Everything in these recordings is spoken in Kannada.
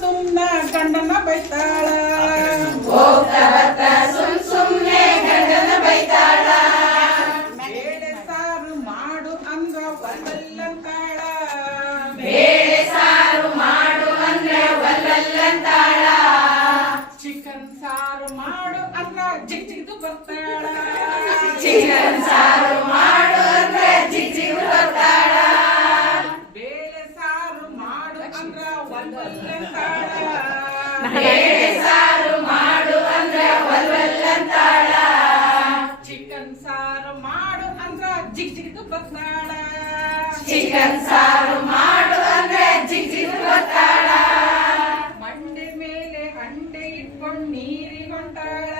ಸುಮ್ನ ಗಂಡನ ಬೈತಾಳ. ಬೇಳೆ ಸಾರು ಮಾಡು ಅಂದ್ರ ಒಲ್ಲಂತಾಳ. ಚಿಕನ್ ಸಾರು ಮಾಡು ಅಂದ್ರ ಜಿಗ್ ಜಿಗ್ದು ಬರ್ತಾಳ. ಬೇಳೆ ಮಾಡು ಅಂದ್ರ ಒಲ್ಲಂತಾಳ ಚಿಕನ್ ಸಾರು ಮಾಡು ಅಂದ್ರ ಜಿಗ್ ಜಿಗ್ದು ಬರ್ತಾಳ ಚಿಕನ್ ಸಾರು ಮಾಡು ಅಂದ್ರೆ ಜಿಗ್ ಜಿಗ್ ಬರ್ತಾಳ ಮಂಡೆ ಮೇಲೆ ಹಂಡೆ ಇಟ್ಕೊಂಡ್ ನೀರಿಗೊಂಟಾಳ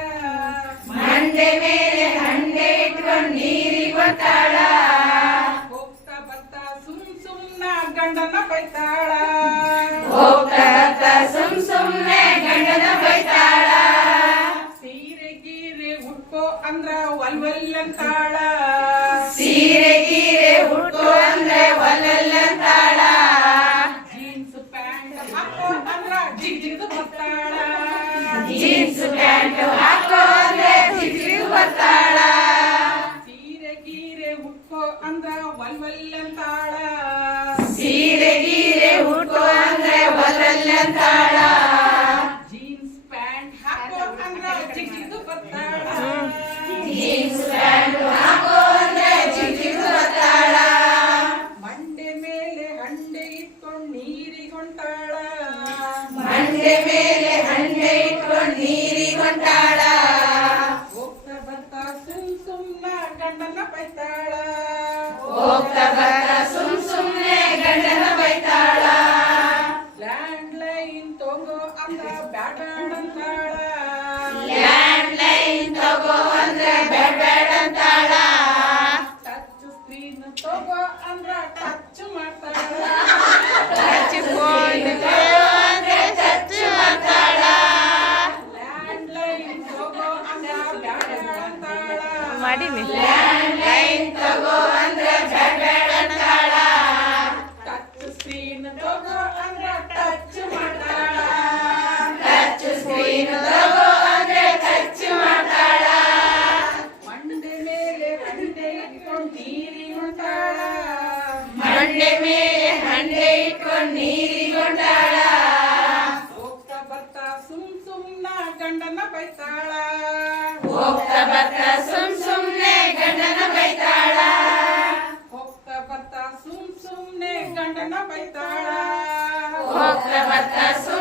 ಮಂಡೆ ಮೇಲೆ ಹಂಡೆ ಇಟ್ಕೊಂಡ್ ನೀರಿಗೆ ಬರ್ತಾಳ ಹೋಗ್ತಾ ಬರ್ತಾ ಸುಮ್ ಸುಮ್ನ ಗಂಡನ ಬೈತಾಳ ವಲ್ವಲ್ಲಂತಾಳ ಸೀರೆ ಗೀರೆ ಹುಟ್ಟು ಅಂದ್ರೆ ಒಲ್ಲಲ್ಲಂತಾಳ. ಜೀನ್ಸ್ ಪ್ಯಾಂಟ್ ಹಾಕೋ ಅಂದ್ರ ಜಿಗ್ ಜಿಗ್ದು ಬರ್ತಾಳ. ಜೀನ್ಸ್ ಪ್ಯಾಂಟ್ ಹಾಕೋ ಅಂದ್ರೆ ಜಿಗ್ ಜಿಗ್ ಬರ್ತಾಳ. ಸೀರೆ ಗೀರೆ ಉಟ್ಕೋ ಅಂದ್ರ ವಲ್ವಲ್ಲಂತಾಳ ಸೀರೆ ಗೀರೆ ಉಟ್ಕೋ ಅಂದ್ರೆ ಒಲ್ಲಲ್ಲಂತಾಳ. ನೀರಿಗೊಂಟಾಳ ಮಂಡೆ ಮೇಲೆ ಹಂಡೆ ಇಟ್ಕೊಂಡು ನೀರಿಕೊಂಡಾಳ ಹೊಂಟಾಳ ಹೋಗ್ತಾ ಬರ್ತಾ ಸುಮ್ ಸುಮ್ನ ಗಂಡನ ಬೈತಾಳ. ಹೋಗ್ತಾ ಬರ್ತಾ ಸುಮ್ ಸುಮ್ನೆ ಗಂಡನ ಬೈತಾಳ. ಲ್ಯಾಂಡ್ ಲೈನ್ ತಗೋ ಅಂದ್ರ ಬ್ಯಾಡಂತಾಳ ಲ್ಯಾಂಡ್ ಲೈನ್ ತಗೋ ಅಂದ್ರೆ ಬೇಡ ನೀರಿಗೆ ಹೊಂಟಾಳ ಹೋಗ್ತಾ ಬರ್ತಾ ಸುಮ್ ಸುಮ್ನ ಗಂಡನ ಬೈತಾಳ. भक्त